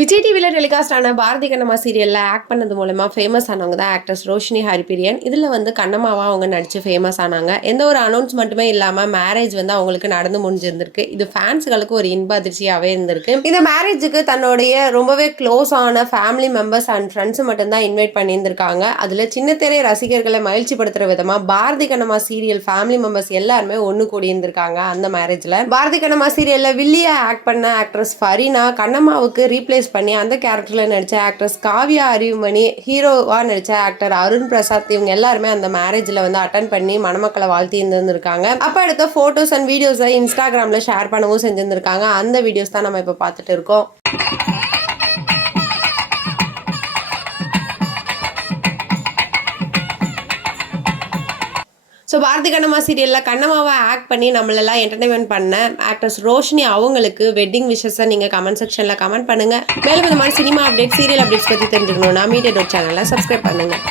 விஜய் டிவியில் டெலிகாஸ்ட் ஆன பாரதி கண்ணம்மா சீரியலில் ஆக்ட் பண்ணது மூலமா ஃபேமஸ் ஆனவங்க தான் ஆக்ட்ரஸ் ரோஷினி ஹரிபிரியன். இதில் வந்து கண்ணம்மாவா அவங்க நடித்து ஃபேமஸ் ஆனாங்க. எந்த ஒரு அனௌன்ஸ்மெண்ட்டுமே இல்லாமல் மேரேஜ் வந்து அவங்களுக்கு நடந்து முடிஞ்சிருந்திருக்கு. இது ஃபேன்ஸுகளுக்கு ஒரு இன்ப அதிர்ச்சியாகவே இருந்திருக்கு. இந்த மேரேஜுக்கு தன்னுடைய ரொம்பவே க்ளோஸ் ஆன ஃபேமிலி மெம்பர்ஸ் அண்ட் ஃப்ரெண்ட்ஸ் மட்டும்தான் இன்வைட் பண்ணியிருந்திருக்காங்க. அதில் சின்னத்திரை ரசிகர்களை மகிழ்ச்சிப்படுத்துகிற விதமாக Bharathi Kannamma serial family members எல்லாருமே ஒன்று கூடியிருந்திருக்காங்க. அந்த மேரேஜில் பாரதி கண்ணம்மா சீரியலில் வில்லியா ஆக்ட் பண்ண ஆக்ட்ரஸ் ஃபரீனா கண்ணம்மாவுக்கு ரீப்ளேஸ் பண்ணி அந்த கேரக்டரில் நடித்த ஆக்ட்ரஸ் காவ்யா அறிவுமணி, ஹீரோவாக நடித்த ஆக்டர் அருண் பிரசாத் இவங்க எல்லாருமே அந்த மேரேஜில் வந்து அட்டன் பண்ணி மணமக்களை வாழ்த்தி இருந்திருக்காங்க. அப்போ எடுத்த ஃபோட்டோஸ் அண்ட் வீடியோஸை இன்ஸ்டாகிராமில் ஷேர் பண்ணவும் செஞ்சுருந்துருக்காங்க. அந்த வீடியோஸ் தான் நம்ம இப்போ பார்த்துட்டு இருக்கோம். ஸோ பாரதி கண்ணம்மா சீரியலில் கண்ணம்மாவை ஆக்ட் பண்ணி நம்மளெல்லாம் என்டர்டைன்மெண்ட் பண்ண ஆக்ட்ரஸ் ரோஷினி அவங்களுக்கு வெட்டிங் விஷஸை நீங்கள் கமெண்ட் செக்ஷனில் கமெண்ட் பண்ணுங்கள். மேலும் இந்த மாதிரி சினிமா அப்டேட், சீரியல் அப்டேட்ஸ் பற்றி தெரிஞ்சுக்கணும்னா மீடியா சேனலை சப்ஸ்கிரைப் பண்ணுங்கள்.